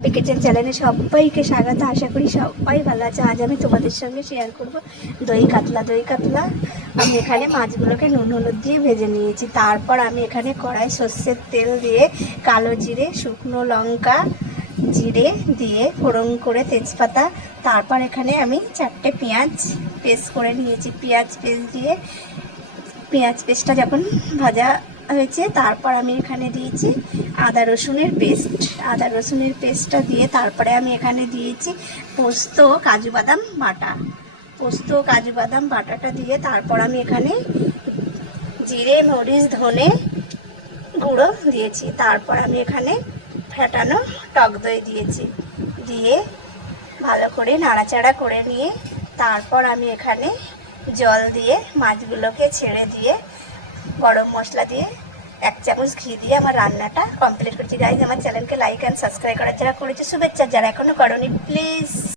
Kitchen চ্যানেলে সবাইকে স্বাগত। আশা করি সবাই ভালো আছে। আজ আমি তোমাদের সঙ্গে শেয়ার করব দই কাতলা। দই কাতলা আমি এখানে মাছগুলোকে নুন, হলুদ দিয়ে ভেজে নিয়েছি। তারপর আমি এখানে কড়াই সর্ষের তেল দিয়ে কালো জিরে, শুকনো লঙ্কা জিরে দিয়ে ফোড়ন করে তেজপাতা। তারপর এখানে আমি চারটে পেঁয়াজ পেস্ট করে নিয়েছি। পেঁয়াজ পেস্ট দিয়ে পেঁয়াজ পেস্টটা যখন ভাজা হয়েছে, তারপর আমি এখানে দিয়েছি আদা রসুনের পেস্ট আদা রসুনের পেস্টটা দিয়ে তারপরে আমি এখানে দিয়েছি পোস্ত, কাজু বাদাম, বাটা। পোস্ত, কাজু বাদাম, বাটাটা দিয়ে তারপর আমি এখানে জিরে, মরিচ, ধনে গুঁড়ো দিয়েছি। তারপর আমি এখানে ফেটানো টক দই দিয়েছি। দিয়ে ভালো করে নাড়াচাড়া করে নিয়ে তারপর আমি এখানে জল দিয়ে মাছগুলোকে ছেড়ে দিয়ে গরম মশলা দিয়ে এক চামচ ঘি দিয়ে আমার রান্নাটা কমপ্লিট করছি। গাইজ আমার চ্যানেলকে লাইক অ্যান্ড সাবস্ক্রাইব করার যারা করেছে, শুভেচ্ছা। যারা এখনও করনি প্লিজ